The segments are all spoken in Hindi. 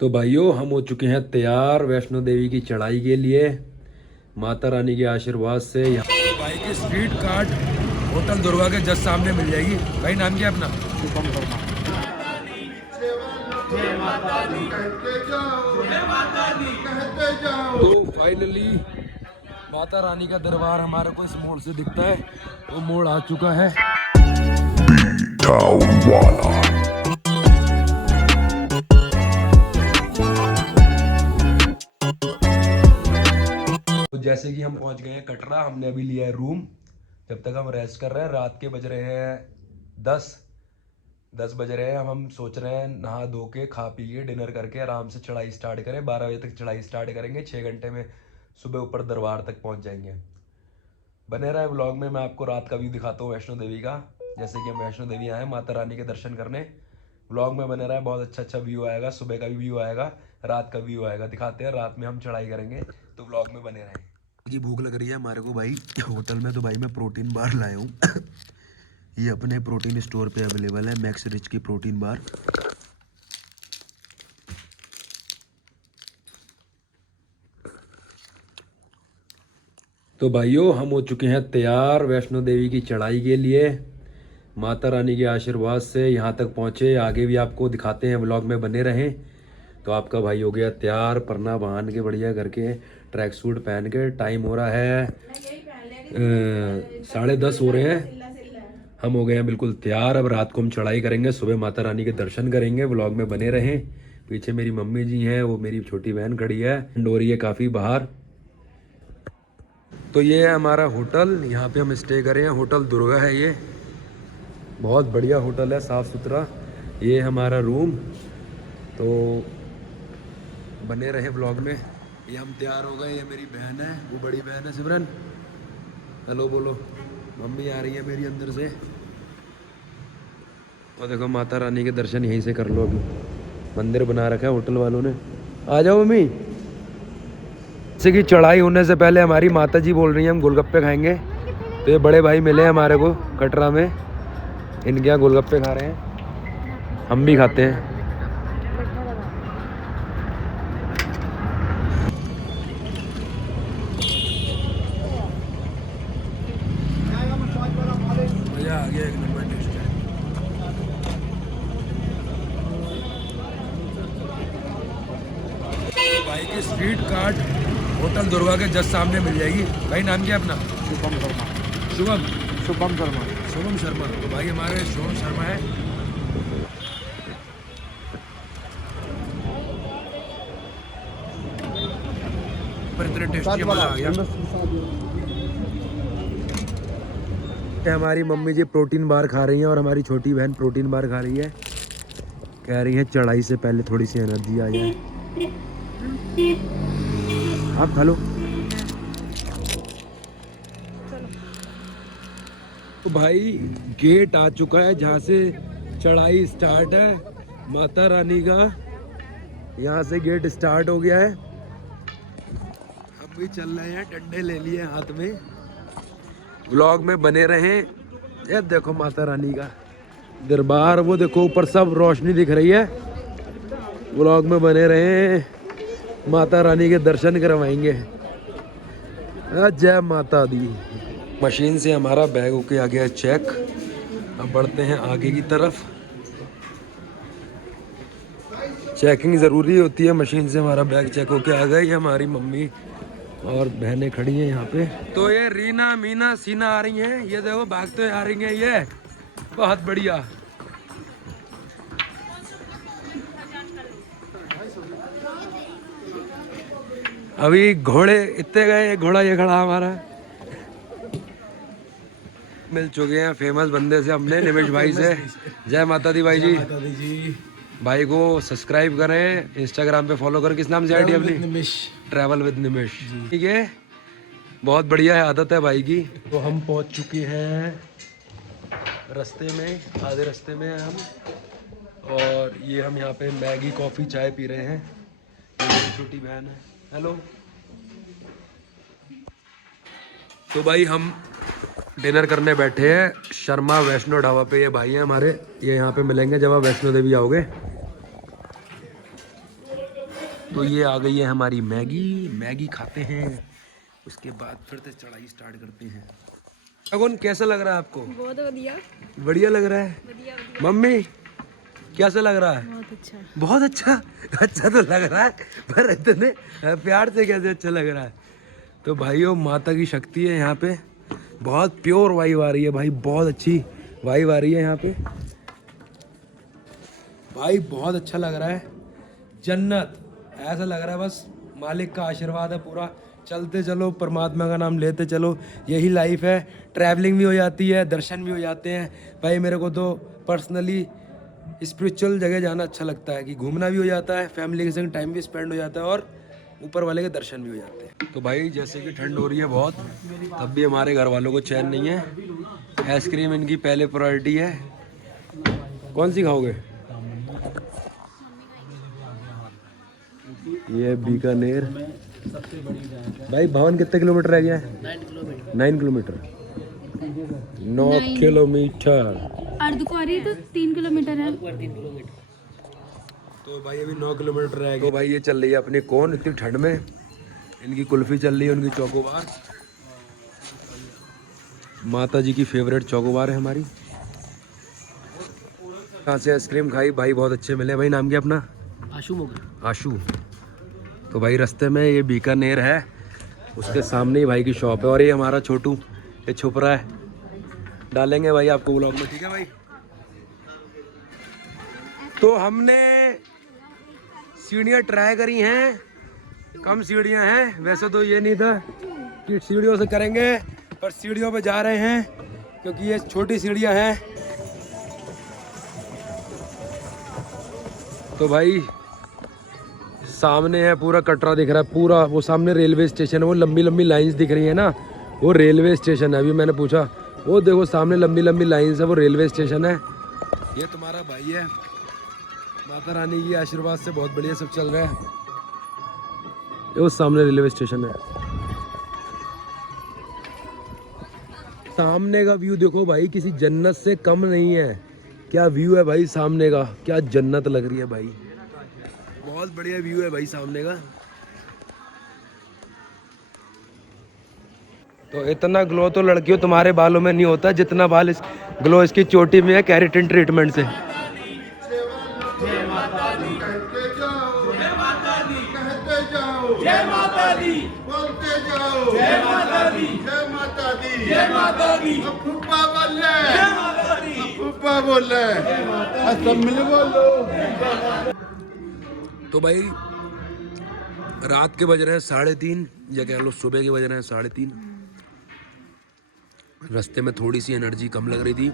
तो भाइयों हम हो चुके हैं तैयार वैष्णो देवी की चढ़ाई के लिए। माता रानी के आशीर्वाद से यहाँ भाई की स्ट्रीट कार्ड होटल दुर्गा के जस्ट सामने मिल जाएगी। भाई नाम क्या है अपना? शुभम शर्मा। तो फाइनली माता रानी का दरबार हमारे को इस मोड़ से दिखता है। वो मोड़ आ चुका है। तो जैसे कि हम पहुंच गए हैं कटरा, हमने अभी लिया है रूम। जब तक हम रेस्ट कर रहे हैं, रात के बज रहे हैं 10 बज रहे हैं। हम सोच रहे हैं नहा धो के खा पी के डिनर करके आराम से चढ़ाई स्टार्ट करें। 12 बजे तक चढ़ाई स्टार्ट करेंगे, 6 घंटे में सुबह ऊपर दरबार तक पहुंच जाएंगे। बने रहे व्लॉग में, मैं आपको रात का व्यू दिखाता हूँ वैष्णो देवी का। जैसे कि हम वैष्णो देवी आए माता रानी के दर्शन करने। व्लॉग में बने रहे, बहुत अच्छा व्यू आएगा। सुबह का भी व्यू आएगा, रात का व्यू आएगा। दिखाते हैं रात में हम चढ़ाई करेंगे, तो व्लॉग में बने रहें। जी भूख लग रही है हमारे को भाई होटल में, तो भाई मैं प्रोटीन बार लाया हूँ ये अपने प्रोटीन स्टोर पे अवेलेबल है, मैक्स रिच की प्रोटीन बार। तो भाइयों हम हो चुके हैं तैयार वैष्णो देवी की चढ़ाई के लिए। माता रानी के आशीर्वाद से यहाँ तक पहुँचे। आगे भी आपको दिखाते हैं, व्लॉग में बने रहें। तो आपका भाई हो गया तैयार, परना बांध के बढ़िया करके, ट्रैक सूट पहन के। टाइम हो रहा है 10:30 हो रहे हैं। हम हो गए हैं बिल्कुल तैयार। अब रात को हम चढ़ाई करेंगे, सुबह माता रानी के दर्शन करेंगे। व्लॉग में बने रहें। पीछे मेरी मम्मी जी हैं, वो मेरी छोटी बहन खड़ी है, ठंड हो रही है काफ़ी बाहर। तो ये है हमारा होटल, यहाँ पे हम स्टे करें हैं। होटल दुर्गा है ये, बहुत बढ़िया होटल है, साफ़ सुथरा। ये हमारा रूम। तो बने रहे व्लॉग में। ये हम तैयार हो गए, ये मेरी बहन है, वो बड़ी बहन है सिमरन। हेलो बोलो। मम्मी आ रही है मेरी अंदर से। और देखो माता रानी के दर्शन यहीं से कर लो। अभी मंदिर बना रखा है होटल वालों ने। आ जाओ मम्मी। जैसे कि चढ़ाई होने से पहले हमारी माता जी बोल रही हैं हम गोलगप्पे खाएंगे। तो ये बड़े भाई मिले हमारे को कटरा में, इनके यहाँ गोलगप्पे खा रहे हैं, हम भी खाते हैं। मज़ा आ गया, एक नंबर टेस्ट है। भाई की स्ट्रीट कार्ड होटल दुर्गा के जस्ट सामने मिल जाएगी। भाई नाम क्या है अपना? शुभम शर्मा। शुभम शुभम शर्मा। शुभम शर्मा। तो भाई हमारे शुभम शर्मा है। पर इतने टेस्टी मज़ा आ गया। हमारी मम्मी जी प्रोटीन बार खा रही हैं और हमारी छोटी बहन प्रोटीन बार खा रही है। कह रही है चढ़ाई से पहले थोड़ी सी एनर्जी आ जाए। आप खा लो। तो भाई गेट आ चुका है जहाँ से चढ़ाई स्टार्ट है माता रानी का। यहाँ से गेट स्टार्ट हो गया है। हम भी चल रहे हैं, डंडे ले लिए हाथ में। व्लॉग में बने रहें। ये देखो माता रानी का दरबार, वो देखो ऊपर सब रोशनी दिख रही है। व्लॉग में बने रहें, माता रानी के दर्शन करवाएंगे। जय माता दी। मशीन से हमारा बैग होके आ गया चेक। अब बढ़ते हैं आगे की तरफ। चेकिंग ज़रूरी होती है, मशीन से हमारा बैग चेक होके आ गया। ये हमारी मम्मी और बहनें खड़ी हैं यहाँ पे। तो ये रीना मीना सीना आ रही हैं, ये देखो भागते आ रही हैं। ये बहुत बढ़िया। अभी घोड़े इतने गए, घोड़ा ये खड़ा हमारा। मिल चुके हैं फेमस बंदे से हमने, निमिष भाई से। जय माता दी भाई जी। भाई को सब्सक्राइब करें, इंस्टाग्राम पे फॉलो करें। किस नाम से आईडी अपनी? Travel with Nimish. ठीक है, बहुत बढ़िया है, आदत है भाई की। तो हम पहुंच चुके हैं रास्ते में, आधे रास्ते में हैं हम। और ये हम यहाँ पे मैगी कॉफ़ी चाय पी रहे हैं। ये मेरी छोटी बहन है। हेलो। तो भाई हम डिनर करने बैठे हैं शर्मा वैष्णो ढाबा पे। ये भाई हैं हमारे, ये यहाँ पे मिलेंगे जब आप वैष्णो देवी आओगे। तो ये आ गई है हमारी मैगी। मैगी खाते हैं, उसके बाद फिर से चढ़ाई स्टार्ट करते हैं। अगुन कैसा लग रहा है आपको? बहुत बढ़िया। बढ़िया लग रहा है। बढ़िया बढ़िया। मम्मी कैसा लग रहा है? बहुत अच्छा। बहुत अच्छा। अच्छा तो लग रहा है, पर इतने प्यार से कैसे अच्छा लग रहा है? तो भाइयों माता की शक्ति है यहाँ पे। बहुत प्योर वाइब आ रही है भाई, बहुत अच्छी वाइब आ रही है यहाँ पे भाई। बहुत अच्छा लग रहा है, जन्नत ऐसा लग रहा है। बस मालिक का आशीर्वाद है पूरा। चलते चलो, परमात्मा का नाम लेते चलो, यही लाइफ है। ट्रैवलिंग भी हो जाती है, दर्शन भी हो जाते हैं भाई। मेरे को तो पर्सनली स्पिरिचुअल जगह जाना अच्छा लगता है कि घूमना भी हो जाता है, फैमिली के संग टाइम भी स्पेंड हो जाता है और ऊपर वाले के दर्शन भी हो जाते हैं। तो भाई जैसे कि ठंड हो रही है बहुत, तब भी हमारे घर वालों को चैन नहीं है। आइसक्रीम इनकी पहले प्रायोरिटी है। कौन सी खाओगे? ये बीकानेर भाई। भवन कितने किलोमीटर रह गया है? 9 किलोमीटर। 9 किलोमीटर। अर्धकुंवारी तो 3 किलोमीटर है। तो भाई अभी 9 किलोमीटर रह गए। तो भाई ये चल रही है अपनी कौन इतनी ठंड में, इनकी कुल्फी चल रही है, उनकी चौकोबार। माता जी की फेवरेट चौकोबार है हमारी। कहाँ से आइसक्रीम खाई भाई, बहुत अच्छे मिले भाई। नाम क्या अपना? आशु मोगर। आशु। तो भाई रास्ते में ये बीकानेर है, उसके सामने ही भाई की शॉप है। और ये हमारा छोटू, ये छुप रहा है। डालेंगे भाई आपको ब्लॉग में, ठीक है भाई? तो हमने सीढ़ियाँ ट्राई करी हैं, कम सीढ़ियाँ हैं। वैसे तो ये नहीं था कि सीढ़ियों से करेंगे, पर सीढ़ियों पे जा रहे हैं क्योंकि ये छोटी सीढ़ियाँ हैं। तो भाई सामने है पूरा कटरा दिख रहा है पूरा, वो सामने रेलवे स्टेशन है। वो लंबी लंबी लाइंस दिख रही है ना, वो रेलवे स्टेशन है। अभी मैंने पूछा, वो देखो सामने लंबी लंबी लाइंस है, वो रेलवे स्टेशन है। ये तुम्हारा भाई है, माता रानी की आशीर्वाद से बहुत बढ़िया सब चल रहा है। ये वो सामने रेलवे स्टेशन है। सामने का व्यू देखो भाई, किसी जन्नत से कम नहीं है। क्या व्यू है भाई सामने का, क्या जन्नत लग रही है भाई। बहुत बढ़िया व्यू है भाई सामने का। तो इतना ग्लो तो लड़कियों तुम्हारे बालों में नहीं होता जितना बाल इस ग्लो इसकी चोटी में है, केराटिन ट्रीटमेंट से। जय माता दी, बोलते जाओ जय माता दी, जय माता दी, जय माता दी। फूफा बोले जय माता दी, फूफा बोले सब मिल बोलो। तो भाई रात के बज रहे हैं 3:30, या कह लो सुबह के बज रहे हैं 3:30। रास्ते में थोड़ी सी एनर्जी कम लग रही थी,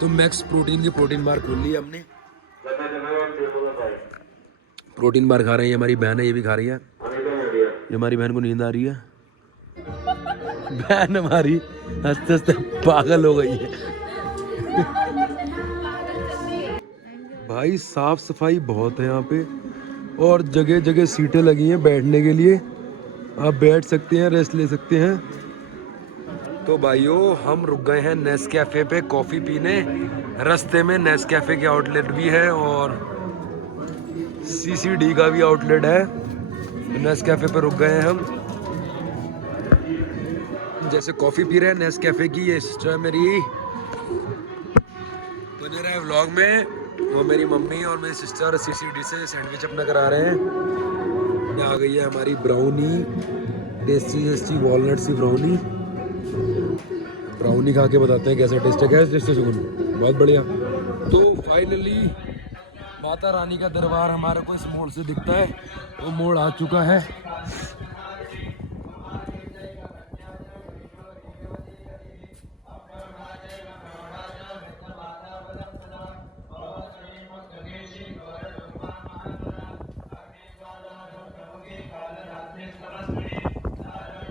तो मैक्स प्रोटीन की प्रोटीन बार खोल ली है हमने। प्रोटीन बार खा रहे हैं। ये हमारी बहन है, ये भी खा रही है। ये हमारी बहन को नींद आ रही है। बहन हमारी हंसते हंसते पागल हो गई है। भाई साफ सफाई बहुत है यहाँ पे, और जगह जगह सीटें लगी हैं बैठने के लिए। आप बैठ सकते हैं, रेस्ट ले सकते हैं। तो भाइयों हम रुक गए हैं नेस्कैफे पे कॉफ़ी पीने। रास्ते में नेस्कैफे के आउटलेट भी है और CCD का भी आउटलेट है। नेस्कैफे पे रुक गए हैं हम। जैसे कॉफ़ी पी रहे हैं नेस्कैफे की, ये सिस्टर है मेरी, बने रहे व्लॉग में। वो मेरी मम्मी और मेरी सिस्टर CCD से सैंडविच अपना करा रहे हैं। ये आ गई है हमारी ब्राउनी, टेस्टी टेस्टी वॉलनट सी ब्राउनी। ब्राउनी खा के बताते हैं कैसा टेस्ट है। कैसा टेस्ट है सुगुन? बहुत बढ़िया। तो फाइनली माता रानी का दरबार हमारे को इस मोड़ से दिखता है। वो मोड़ आ चुका है।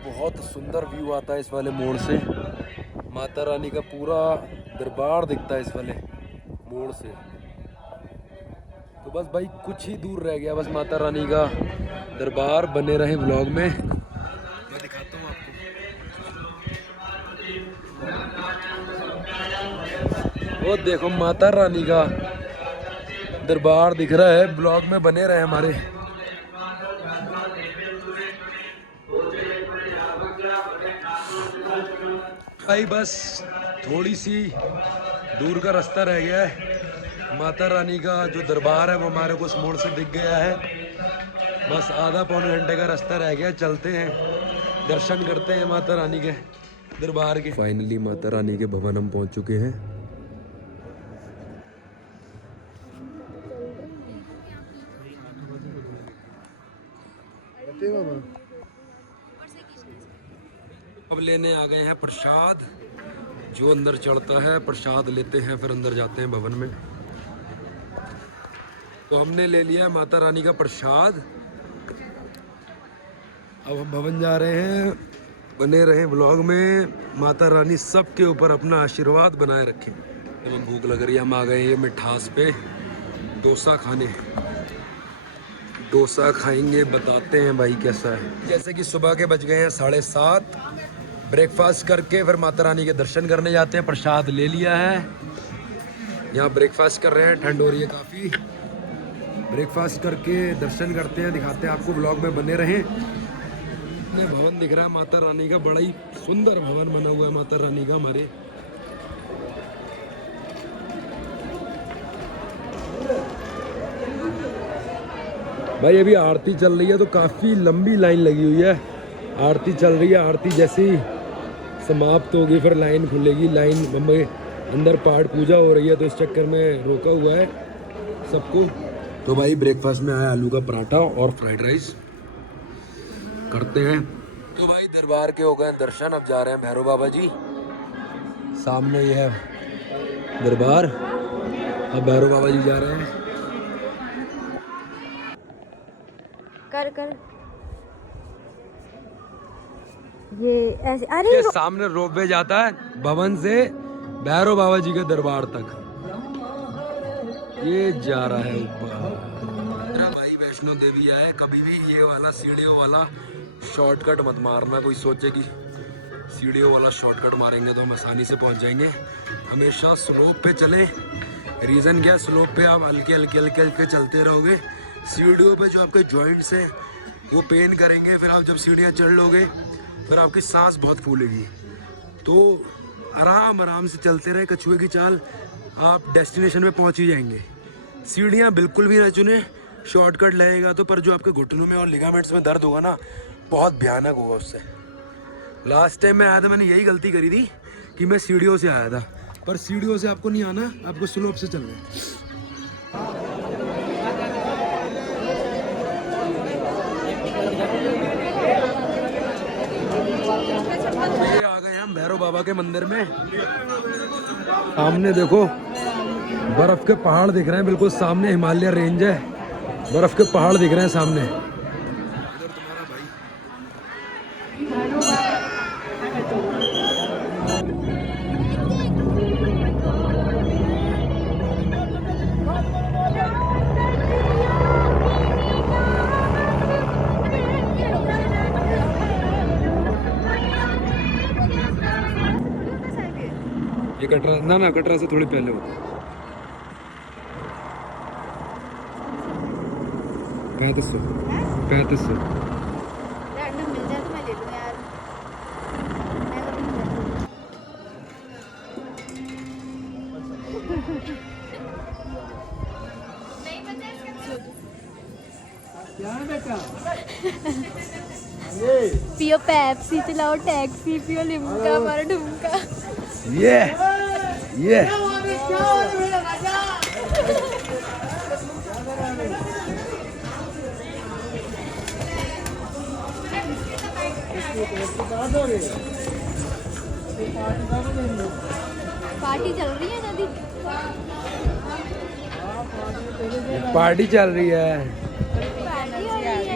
बहुत सुंदर व्यू आता है इस वाले मोड़ से। माता रानी का पूरा दरबार दिखता है इस वाले मोड़ से। तो बस भाई कुछ ही दूर रह गया, बस माता रानी का दरबार। बने रहे व्लॉग में, मैं दिखाता हूँ आपको। वो देखो माता रानी का दरबार दिख रहा है। ब्लॉग में बने रहे हमारे। भाई बस थोड़ी सी दूर का रास्ता रह गया है। माता रानी का जो दरबार है वो हमारे को उस मोड़ से दिख गया है। बस आधा पौने घंटे का रास्ता रह गया, चलते हैं दर्शन करते हैं माता रानी के दरबार के। फाइनली माता रानी के भवन हम पहुंच चुके हैं। अब लेने आ गए हैं प्रसाद। जो अंदर चढ़ता है प्रसाद लेते हैं, फिर अंदर जाते हैं भवन में। तो हमने ले लिया माता रानी का प्रसाद। अब हम भवन जा रहे हैं। बने रहे ब्लॉग में। माता रानी सबके ऊपर अपना आशीर्वाद बनाए रखें। जब हम भूख लग रही है, हम आ गए ये मिठास पे डोसा खाने। डोसा खाएंगे, बताते हैं भाई कैसा है। जैसे कि सुबह के बज गए हैं 7:30। ब्रेकफास्ट करके फिर माता रानी के दर्शन करने जाते हैं। प्रसाद ले लिया है, यहाँ ब्रेकफास्ट कर रहे हैं। ठंड हो रही है काफ़ी। ब्रेकफास्ट करके दर्शन करते हैं, दिखाते हैं आपको। ब्लॉग में बने रहें। इतने भवन दिख रहा है माता रानी का, बड़ा ही सुंदर भवन बना हुआ है माता रानी का हमारे। भाई अभी आरती चल रही है तो काफ़ी लंबी लाइन लगी हुई है। आरती चल रही है, आरती जैसी समाप्त होगी फिर लाइन खुलेगी। लाइन में अंदर पाठ पूजा हो रही है तो इस चक्कर में रोका हुआ है सबको। तो भाई ब्रेकफास्ट में आया आलू का पराठा और फ्राइड राइस। करते हैं। तो भाई दरबार के हो गए दर्शन। अब जा रहे हैं भैरव बाबा जी। सामने ये है दरबार। अब भैरव बाबा जी जा रहे हैं। कर कर ये ऐसे। अरे ये सामने रोपवे जाता है भवन से भैरव बाबा जी के दरबार तक। ये जा रहा है ऊपर। भाई वैष्णो देवी आए, कभी भी ये वाला सीढ़ियों वाला शॉर्टकट मत मारना। कोई सोचे कि सीढ़ियों वाला शॉर्टकट मारेंगे तो हम आसानी से पहुंच जाएंगे। हमेशा स्लोप पे चले। रीज़न क्या, स्लोप पे आप हल्के हल्के हल्के हल्के चलते रहोगे। सीढ़ियों पे जो आपके जॉइंट्स हैं वो पेन करेंगे। फिर आप जब सीढ़ियाँ चढ़ लोगे फिर आपकी सांस बहुत फूलेगी। तो आराम आराम से चलते रहे, कछुए की चाल, आप डेस्टिनेशन पे पहुंच ही जाएंगे। सीढ़ियाँ बिल्कुल भी ना चुने। शॉर्टकट लगेगा तो पर जो आपके घुटनों में और लिगामेंट्स में दर्द होगा ना, बहुत भयानक होगा उससे। लास्ट टाइम मैं आया था, मैंने यही गलती करी थी कि मैं सीढ़ियों से आया था। पर सीढ़ियों से आपको नहीं आना, आपको स्लोप से चलना है। ये आ गए हम भैरव बाबा के मंदिर में। सामने देखो बर्फ के पहाड़ दिख रहे हैं, बिल्कुल सामने हिमालय रेंज है। बर्फ के पहाड़ दिख रहे हैं सामने। इधर तुम्हारा भाई। ये कटरा ना कटरा से थोड़ी पहले होता है। 3500 रैंडम मिल जाए तो मैं ले लूँ यार। मैं कभी पियो पेप्सी, चलाओ टैक्सी, पियो लिम्का, मारो ढुमका। ये पार्टी चल रही है नदी। पार्टी चल रही है।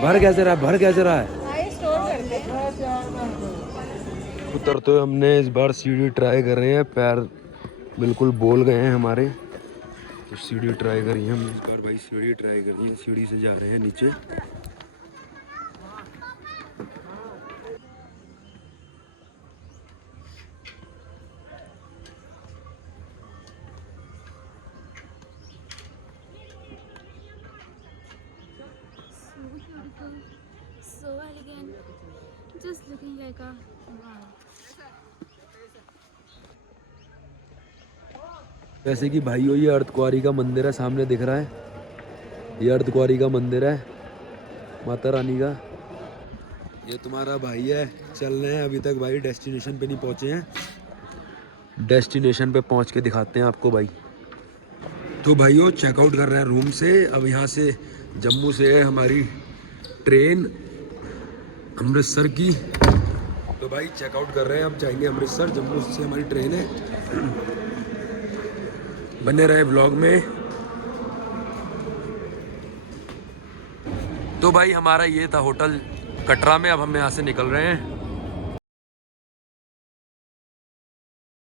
भर कैसे रहा है। उतरते हुए हमने इस बार सीढ़ी ट्राई कर रहे हैं। पैर बिल्कुल बोल गए हैं हमारे, तो सीढ़ी ट्राई करी है हम इस बार। भाई सीढ़ी ट्राई कर रही है। सीढ़ी से जा रहे हैं नीचे। So elegant, just looking like a wow. जैसे कि भाइयों ये अर्धकुंवारी का मंदिर है, सामने दिख रहा है, ये अर्धकुंवारी का मंदिर है माता रानी का। ये तुम्हारा भाई है, चल रहे हैं अभी तक भाई, डेस्टिनेशन पे नहीं पहुंचे हैं, डेस्टिनेशन पे पहुंच के दिखाते हैं आपको भाई। तो भाइयों चेकआउट कर रहे हैं रूम से। अब यहाँ से जम्मू से है हमारी ट्रेन अमृतसर की, तो भाई चेकआउट कर रहे हैं, अब जाएंगे अमृतसर, जम्मू से हमारी ट्रेन है। बने रहे ब्लॉग में। तो भाई हमारा ये था होटल कटरा में, अब हम यहाँ से निकल रहे हैं।